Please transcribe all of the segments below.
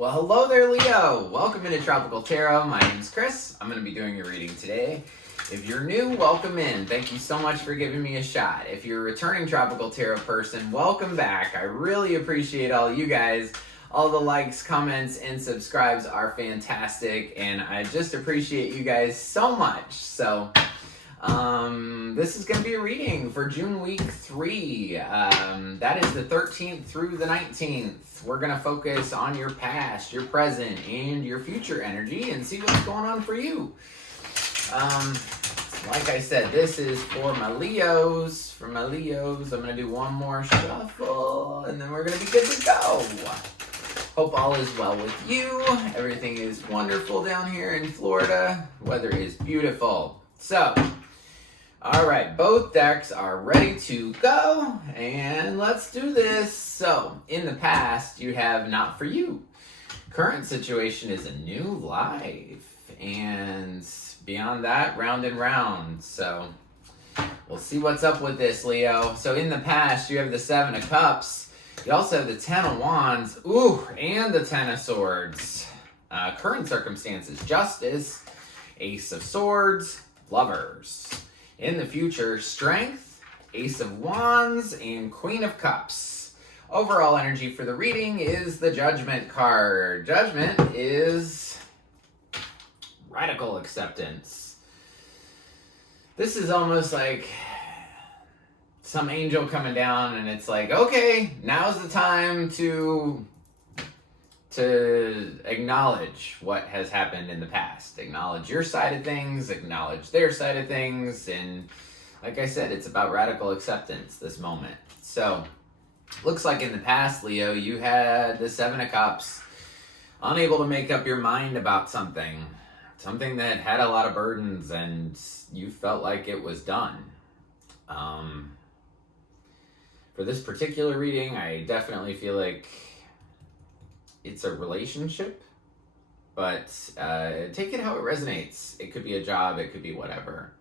Well, hello there, Leo. Welcome into Tropical Tarot. My name's Chris. I'm going to be doing your reading today. If you're new, welcome in. Thank you so much for giving me a shot. If you're a returning Tropical Tarot person, welcome back. I really appreciate all you guys. All the likes, comments, and subscribes are fantastic, and I just appreciate you guys so much. So, this is going to be a reading for June week 3. That is the 13th through the 19th. We're going to focus on your past, your present, and your future energy and see what's going on for you. Like I said, this is for my Leos. For my Leos, I'm going to do one more shuffle, and then we're going to be good to go. Hope all is well with you. Everything is wonderful down here in Florida. Weather is beautiful. So, all right, both decks are ready to go, and let's do this. So, in the past, you have not for you. Current situation is a new life, and beyond that, round and round. So, we'll see what's up with this, Leo. So, in the past, you have the 7 of Cups. You also have the 10 of Wands, and the 10 of Swords. Current circumstances, Justice, Ace of Swords, Lovers. In the future, Strength, Ace of Wands, and Queen of Cups. Overall energy for the reading is the Judgment card. Judgment is radical acceptance. This is almost like some angel coming down, and it's like, okay, now's the time to acknowledge what has happened in the past. Acknowledge your side of things, acknowledge their side of things, and like I said, it's about radical acceptance this moment. So, looks like in the past, Leo, you had the 7 of Cups, unable to make up your mind about something that had a lot of burdens, and you felt like it was done. For this particular reading, I definitely feel like it's a relationship, but take it how it resonates. It could be a job, it could be whatever.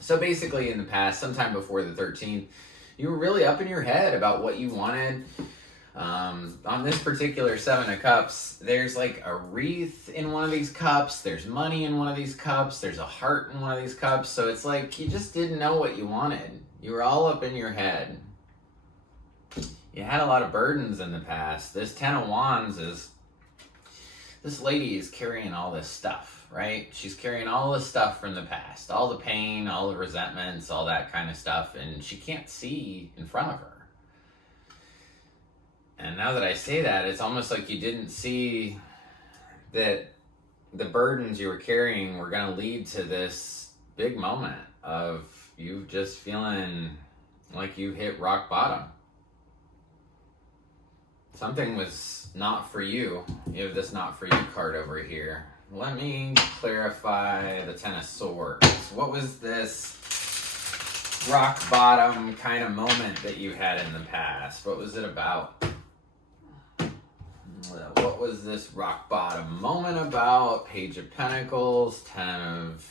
So basically in the past, sometime before the 13th, you were really up in your head about what you wanted. On this particular 7 of Cups, there's like a wreath in one of these cups, there's money in one of these cups, there's a heart in one of these cups, so it's like you just didn't know what you wanted. You were all up in your head. You had a lot of burdens in the past. This 10 of Wands is, this lady is carrying all this stuff, right? She's carrying all this stuff from the past, all the pain, all the resentments, all that kind of stuff, and she can't see in front of her. And now that I say that, it's almost like you didn't see that the burdens you were carrying were going to lead to this big moment of you just feeling like you hit rock bottom. Something was not for you. You have this not for you card over here. Let me clarify the 10 of Swords. What was this rock bottom kind of moment that you had in the past? What was it about? What was this rock bottom moment about? Page of Pentacles, 10 of,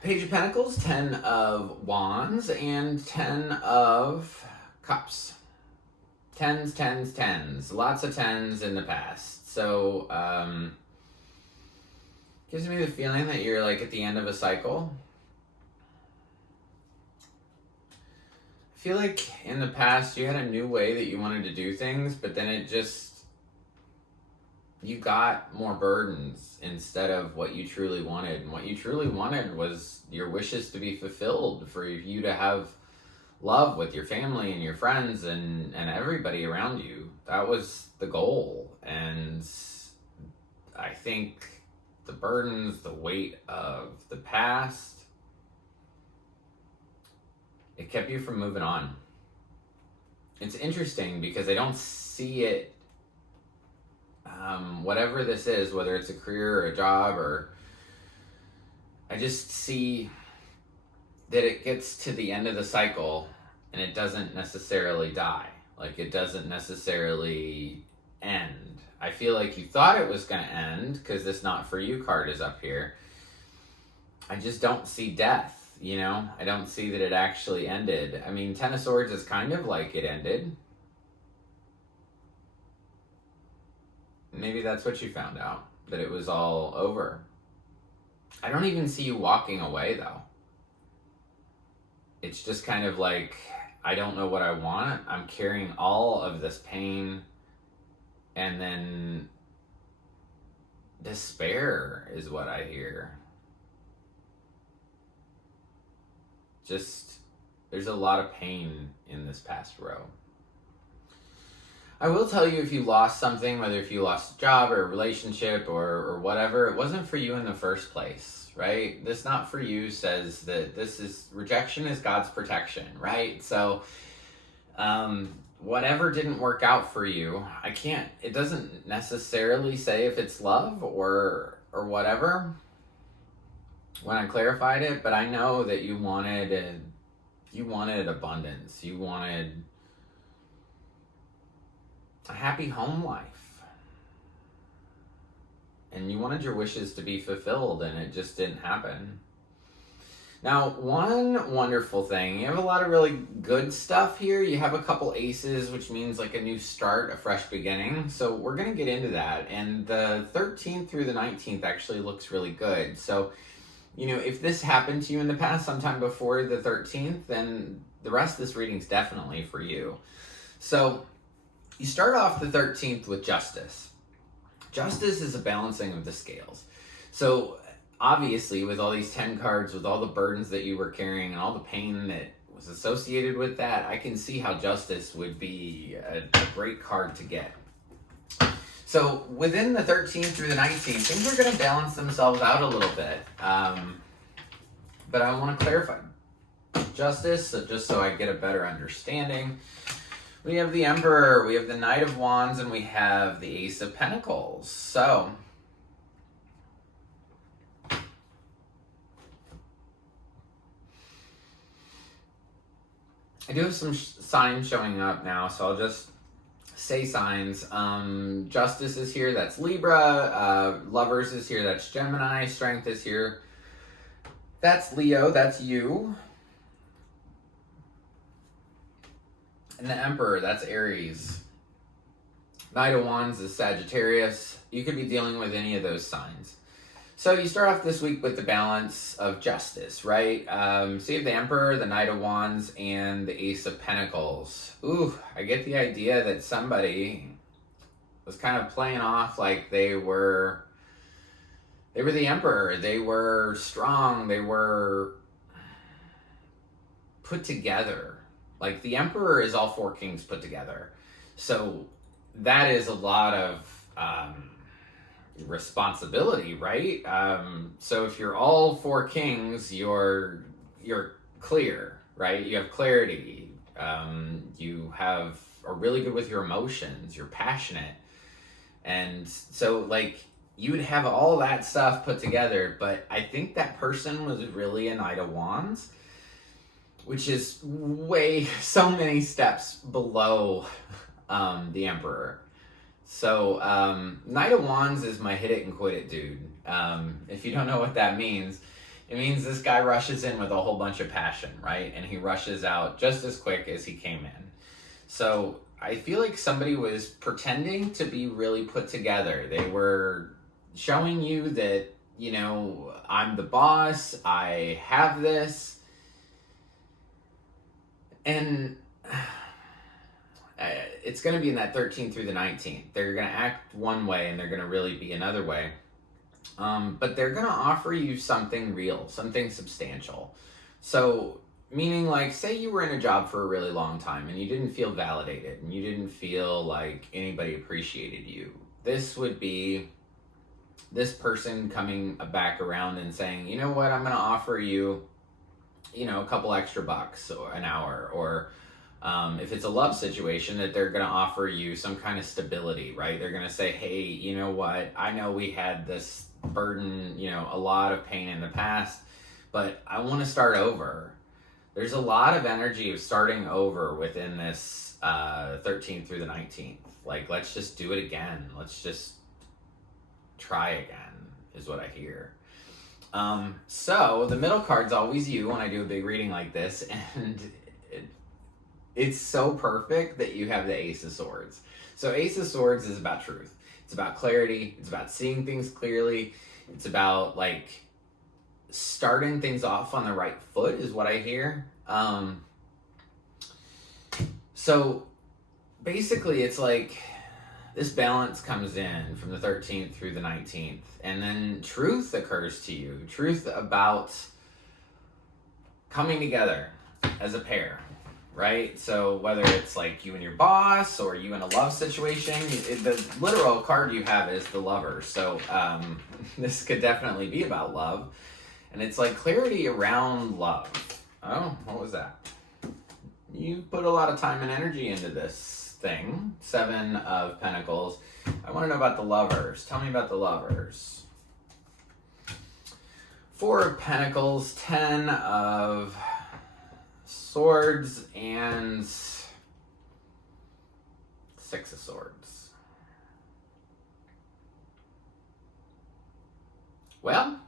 Page of Pentacles, 10 of Wands, and 10 of Cups. Tens, tens, tens. Lots of tens in the past. So, gives me the feeling that you're like at the end of a cycle. I feel like in the past you had a new way that you wanted to do things, but then you got more burdens instead of what you truly wanted. And what you truly wanted was your wishes to be fulfilled, for you to have love with your family and your friends and everybody around you. That was the goal. And I think the burdens, the weight of the past, it kept you from moving on. It's interesting because I don't see it, whatever this is, whether it's a career or a job, or I just see that it gets to the end of the cycle and it doesn't necessarily die. Like, it doesn't necessarily end. I feel like you thought it was going to end because this not for you card is up here. I just don't see death, you know? I don't see that it actually ended. I mean, 10 of Swords is kind of like it ended. Maybe that's what you found out, that it was all over. I don't even see you walking away, though. It's just kind of like, I don't know what I want. I'm carrying all of this pain, and then despair is what I hear. Just, there's a lot of pain in this past row. I will tell you, if you lost something, whether if you lost a job or a relationship or whatever, it wasn't for you in the first place, right? This not for you says that this is, rejection is God's protection, right? So, whatever didn't work out for you, it doesn't necessarily say if it's love or whatever when I clarified it, but I know that you wanted abundance. You wanted a happy home life. And you wanted your wishes to be fulfilled, and it just didn't happen. Now, one wonderful thing, you have a lot of really good stuff here. You have a couple aces, which means like a new start, a fresh beginning. So we're going to get into that. And the 13th through the 19th actually looks really good. So, if this happened to you in the past sometime before the 13th, then the rest of this reading's definitely for you. So you start off the 13th with justice. Justice is a balancing of the scales. So obviously, with all these 10 cards, with all the burdens that you were carrying and all the pain that was associated with that, I can see how justice would be a great card to get. So within the 13th through the 19th, things are going to balance themselves out a little bit. But I want to clarify justice, just so I get a better understanding. We have the Emperor, we have the Knight of Wands, and we have the Ace of Pentacles. So I do have some signs showing up now, so I'll just say signs. Justice is here, that's Libra. Lovers is here, that's Gemini. Strength is here, that's Leo, that's you. And the Emperor, that's Aries. Knight of Wands is Sagittarius. You could be dealing with any of those signs. So you start off this week with the balance of justice, right? So you have the Emperor, the Knight of Wands, and the Ace of Pentacles. Ooh, I get the idea that somebody was kind of playing off like they were the Emperor. They were strong. They were put together. Like, the Emperor is all four kings put together. So that is a lot of responsibility, right? So if you're all four kings, you're clear, right? You have clarity. You are really good with your emotions. You're passionate. And so, like, you would have all that stuff put together, but I think that person was really a Knight of Wands, which is so many steps below the Emperor. So, Knight of Wands is my hit it and quit it dude. If you don't know what that means, it means this guy rushes in with a whole bunch of passion, right? And he rushes out just as quick as he came in. So I feel like somebody was pretending to be really put together. They were showing you that, I'm the boss, I have this. And it's going to be in that 13th through the 19th. They're going to act one way and they're going to really be another way. But they're going to offer you something real, something substantial. So, meaning, like, say you were in a job for a really long time and you didn't feel validated and you didn't feel like anybody appreciated you. This would be this person coming back around and saying, you know what, I'm going to offer you, a couple extra bucks or an hour, or if it's a love situation, that they're going to offer you some kind of stability, right? They're going to say, hey, you know what? I know we had this burden, a lot of pain in the past, but I want to start over. There's a lot of energy of starting over within this 13th through the 19th. Like, let's just do it again. Let's just try again, is what I hear. So the middle card's always you when I do a big reading like this, and it's so perfect that you have the Ace of Swords. So Ace of Swords is about truth. It's about clarity. It's about seeing things clearly. It's about like starting things off on the right foot is what I hear. So basically it's like this balance comes in from the 13th through the 19th, and then truth occurs to you. Truth about coming together as a pair, right? So whether it's like you and your boss or you in a love situation, the literal card you have is the Lover. So this could definitely be about love. And it's like clarity around love. Oh, what was that? You put a lot of time and energy into this thing. 7 of Pentacles. I want to know about the Lovers. Tell me about the Lovers. 4 of Pentacles, 10 of Swords, and 6 of Swords. Well,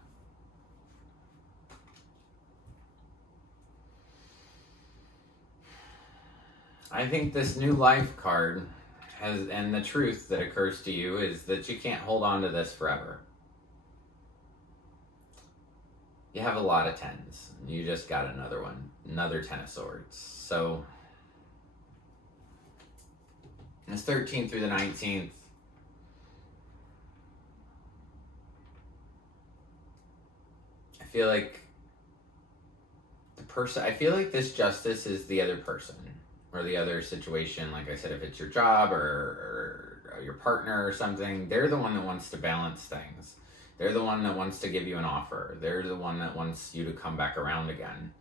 I think this new life card has, and the truth that occurs to you is that you can't hold on to this forever. You have a lot of 10s. You just got another one, another 10 of Swords. So it's 13th through the 19th. I feel like I feel like this justice is the other person or the other situation. Like I said, if it's your job or your partner or something, they're the one that wants to balance things. They're the one that wants to give you an offer. They're the one that wants you to come back around again.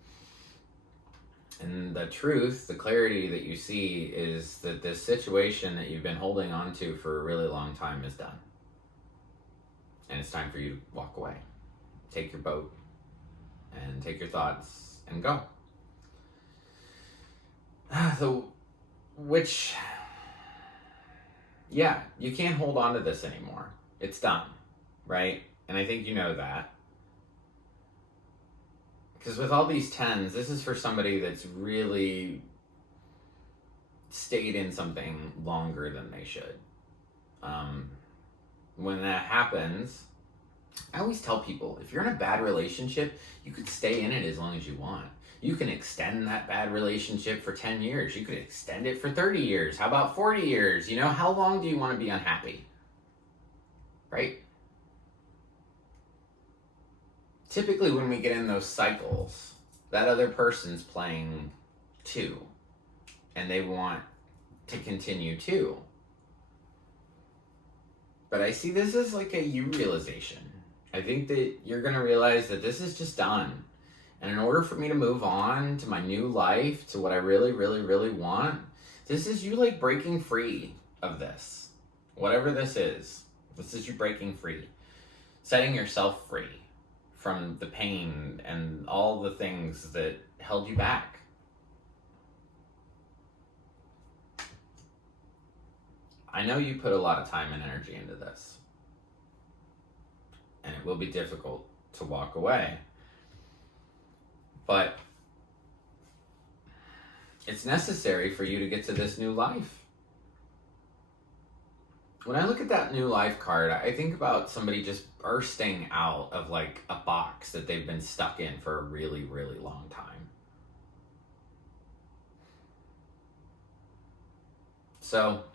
And the truth, the clarity that you see is that this situation that you've been holding on to for a really long time is done. And it's time for you to walk away. Take your boat and take your thoughts and go. Yeah, you can't hold on to this anymore. It's done, right? And I think you know that. Because with all these 10s, this is for somebody that's really stayed in something longer than they should. When that happens, I always tell people, if you're in a bad relationship, you could stay in it as long as you want. You can extend that bad relationship for 10 years. You could extend it for 30 years. How about 40 years? You know, how long do you want to be unhappy? Right? Typically when we get in those cycles, that other person's playing too. And they want to continue too. But I see this as like a you realization. I think that you're going to realize that this is just done. And in order for me to move on to my new life, to what I really, really, really want, this is you like breaking free of this. Whatever this is you breaking free. Setting yourself free from the pain and all the things that held you back. I know you put a lot of time and energy into this. And it will be difficult to walk away. But it's necessary for you to get to this new life. When I look at that new life card, I think about somebody just bursting out of like a box that they've been stuck in for a really, really long time. So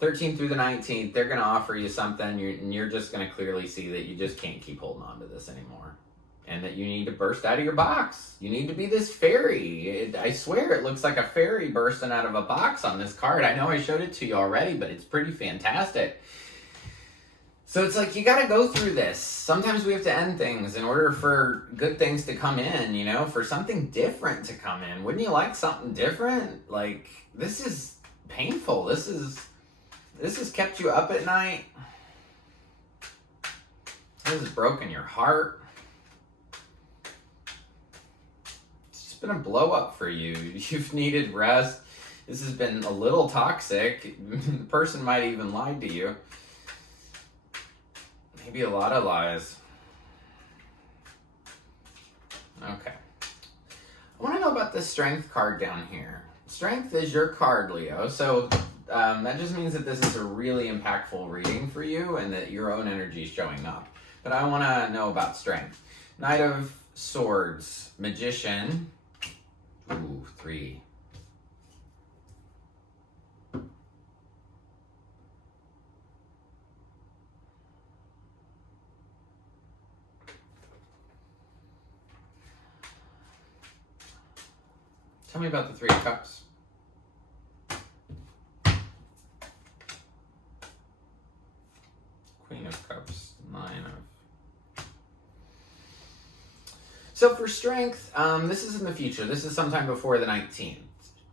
13th through the 19th, they're going to offer you something, and you're just going to clearly see that you just can't keep holding on to this anymore. And that you need to burst out of your box. You need to be this fairy. I swear it looks like a fairy bursting out of a box on this card. I know I showed it to you already, but it's pretty fantastic. So it's like you got to go through this. Sometimes we have to end things in order for good things to come in, you know, for something different to come in. Wouldn't you like something different? Like, this is painful. This has kept you up at night. This has broken your heart. It's been a blow up for you. You've needed rest. This has been a little toxic. The person might even lie to you. Maybe a lot of lies. Okay. I want to know about the Strength card down here. Strength is your card, Leo. So that just means that this is a really impactful reading for you and that your own energy is showing up. But I want to know about strength. Knight of Swords, Magician. Ooh, 3. Tell me about the 3 of Cups. Queen of Cups, 9 of... So for strength, this is in the future. This is sometime before the 19th.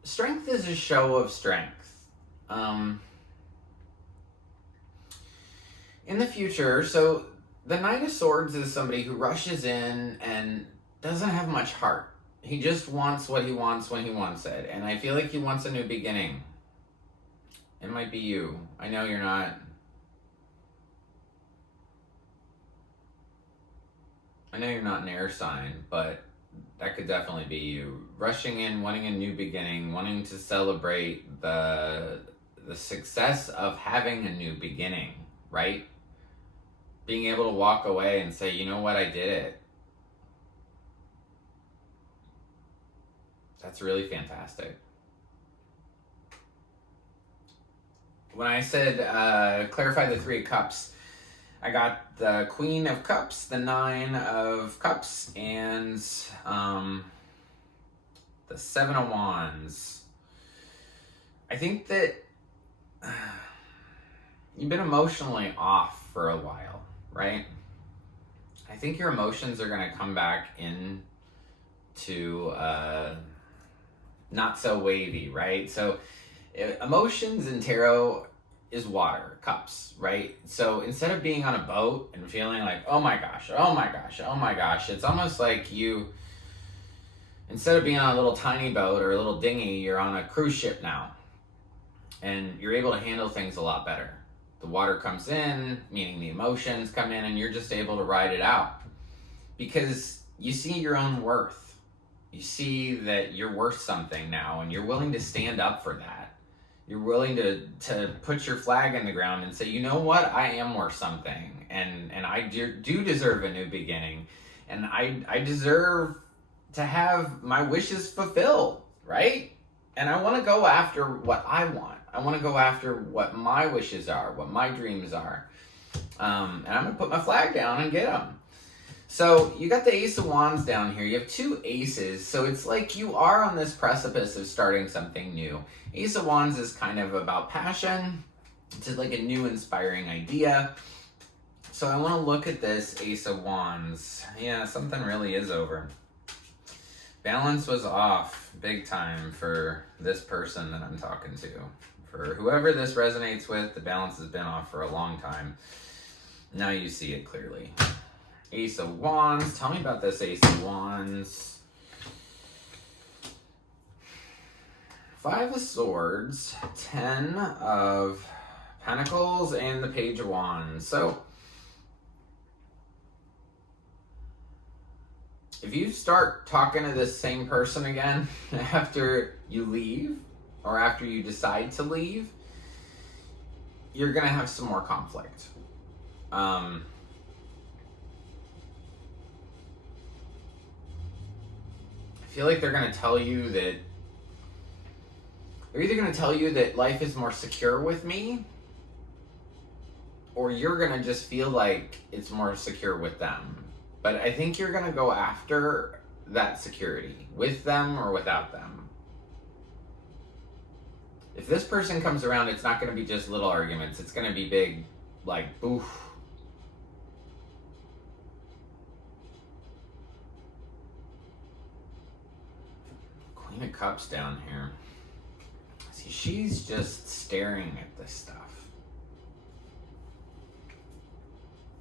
Strength is a show of strength. In the future, so the Knight of Swords is somebody who rushes in and doesn't have much heart. He just wants what he wants when he wants it. And I feel like he wants a new beginning. It might be you. I know you're not. I know you're not an air sign, but that could definitely be you. Rushing in, wanting a new beginning, wanting to celebrate the success of having a new beginning, right? Being able to walk away and say, you know what, I did it. That's really fantastic. When I said clarify the 3 of Cups, I got the Queen of Cups, the 9 of Cups, and the 7 of Wands. I think that you've been emotionally off for a while, right? I think your emotions are going to come back in to not so wavy, right? So emotions in tarot is water, cups, right? So instead of being on a boat and feeling like, oh my gosh, oh my gosh, oh my gosh, it's almost like you, instead of being on a little tiny boat or a little dinghy, you're on a cruise ship now. And you're able to handle things a lot better. The water comes in, meaning the emotions come in, and you're just able to ride it out. Because you see your own worth. You see that you're worth something now, and you're willing to stand up for that. You're willing to put your flag in the ground and say, you know what, I am worth something, and I do deserve a new beginning, and I deserve to have my wishes fulfilled, right? And I want to go after what I want. I want to go after what my wishes are, what my dreams are. And I'm going to put my flag down and get them. So you got the Ace of Wands down here. You have 2 aces. So it's like you are on this precipice of starting something new. Ace of Wands is kind of about passion. It's like a new inspiring idea. So I want to look at this Ace of Wands. Yeah, something really is over. Balance was off big time for this person that I'm talking to. For whoever this resonates with, the balance has been off for a long time. Now you see it clearly. Ace of Wands. Tell me about this Ace of Wands. 5 of Swords, 10 of Pentacles, and the Page of Wands. So, if you start talking to this same person again after you leave, or after you decide to leave, you're going to have some more conflict. I feel like they're going to tell you that, they're either going to tell you that life is more secure with me, or you're going to just feel like it's more secure with them. But I think you're going to go after that security, with them or without them. If this person comes around, it's not going to be just little arguments. It's going to be big, like, oof. Queen of Cups down here. See, she's just staring at this stuff.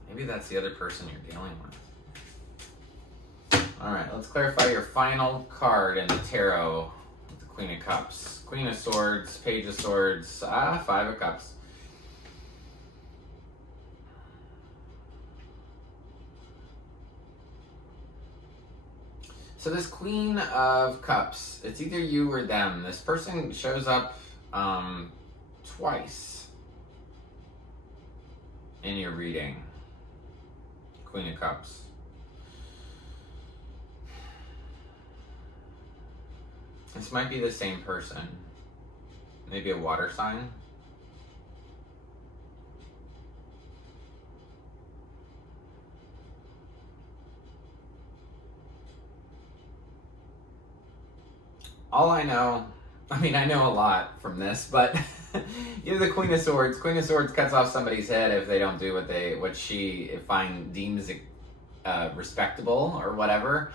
Maybe that's the other person you're dealing with. Alright, let's clarify your final card in the tarot with the Queen of Cups. Queen of Swords, Page of Swords, 5 of Cups. So this Queen of Cups, it's either you or them. This person shows up twice in your reading. Queen of Cups. This might be the same person. Maybe a water sign. All I know, I know a lot from this, but you're the Queen of Swords. Queen of Swords cuts off somebody's head if they don't do what she deems respectable or whatever.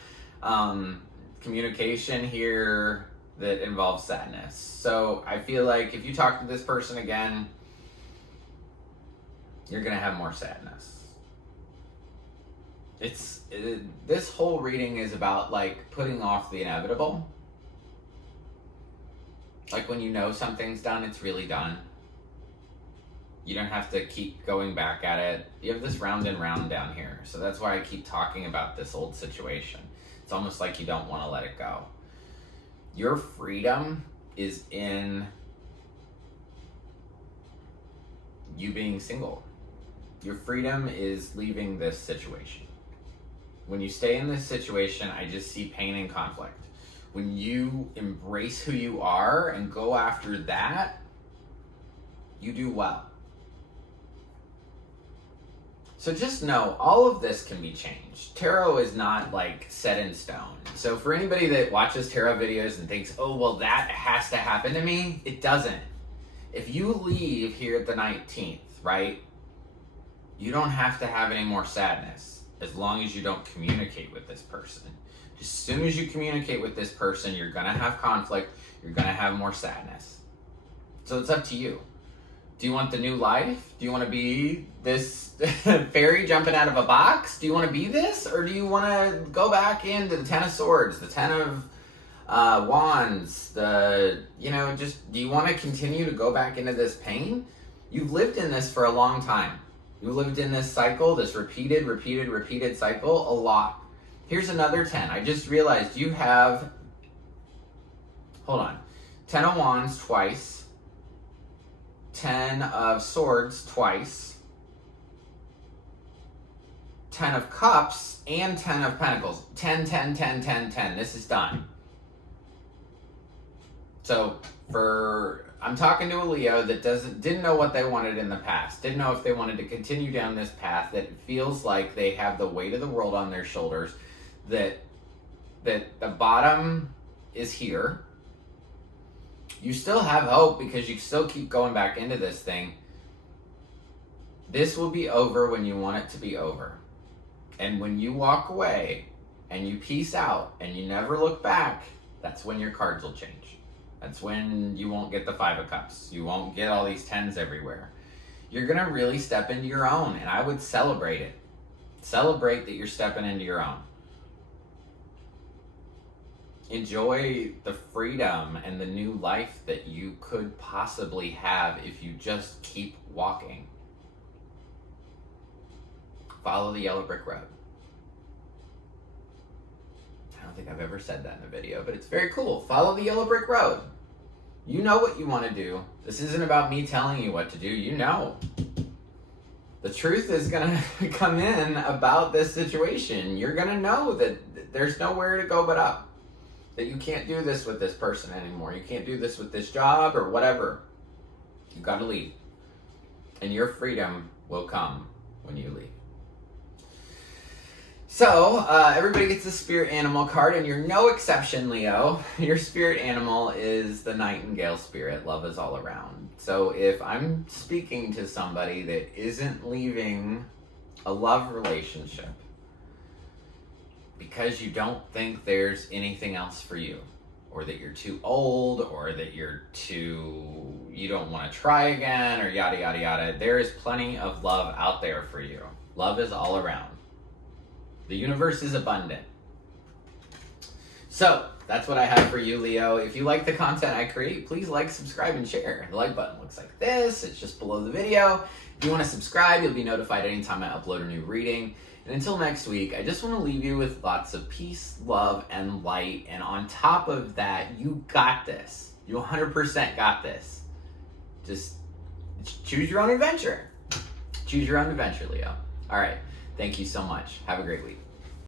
Communication here that involves sadness. So I feel like if you talk to this person again, you're gonna have more sadness. This whole reading is about like putting off the inevitable. Like when you know something's done, it's really done. You don't have to keep going back at it. You have this round and round down here. So that's why I keep talking about this old situation. It's almost like you don't want to let it go. Your freedom is in you being single. Your freedom is leaving this situation. When you stay in this situation, I just see pain and conflict. When you embrace who you are and go after that, you do well. So just know, all of this can be changed. Tarot is not like set in stone. So for anybody that watches tarot videos and thinks, oh, well, that has to happen to me, it doesn't. If you leave here at the 19th, right, you don't have to have any more sadness as long as you don't communicate with this person. As soon as you communicate with this person, you're going to have conflict. You're going to have more sadness. So it's up to you. Do you want the new life? Do you want to be this fairy jumping out of a box? Do you want to be this? Or do you want to go back into the Ten of Swords, the Ten of Wands, do you want to continue to go back into this pain? You've lived in this for a long time. You lived in this cycle, this repeated cycle a lot. Here's another 10. I just realized you have, hold on, 10 of Wands twice, 10 of Swords twice, 10 of Cups, and 10 of Pentacles. 10, 10, 10, 10, 10. This is done. So I'm talking to a Leo that didn't know what they wanted in the past, didn't know if they wanted to continue down this path, that feels like they have the weight of the world on their shoulders, that the bottom is here. You still have hope because you still keep going back into this thing. This will be over when you want it to be over. And when you walk away and you peace out and you never look back, that's when your cards will change. That's when you won't get the 5 of Cups. You won't get all these 10s everywhere. You're going to really step into your own, and I would celebrate it. Celebrate that you're stepping into your own. Enjoy the freedom and the new life that you could possibly have if you just keep walking. Follow the yellow brick road. I don't think I've ever said that in a video, but it's very cool. Follow the yellow brick road. You know what you want to do. This isn't about me telling you what to do. You know. The truth is going to come in about this situation. You're going to know that there's nowhere to go but up. That you can't do this with this person anymore. You can't do this with this job or whatever. You got to leave. And your freedom will come when you leave. So, everybody gets a spirit animal card, and you're no exception, Leo. Your spirit animal is the nightingale spirit. Love is all around. So if I'm speaking to somebody that isn't leaving a love relationship because you don't think there's anything else for you, or that you're too old, or that you don't want to try again, or yada, yada, yada, there is plenty of love out there for you. Love is all around. The universe is abundant. So, that's what I have for you, Leo. If you like the content I create, please like, subscribe, and share. The like button looks like this. It's just below the video. If you want to subscribe, you'll be notified anytime I upload a new reading. And until next week, I just want to leave you with lots of peace, love, and light. And on top of that, you got this. You 100% got this. Just choose your own adventure. Choose your own adventure, Leo. All right. Thank you so much. Have a great week.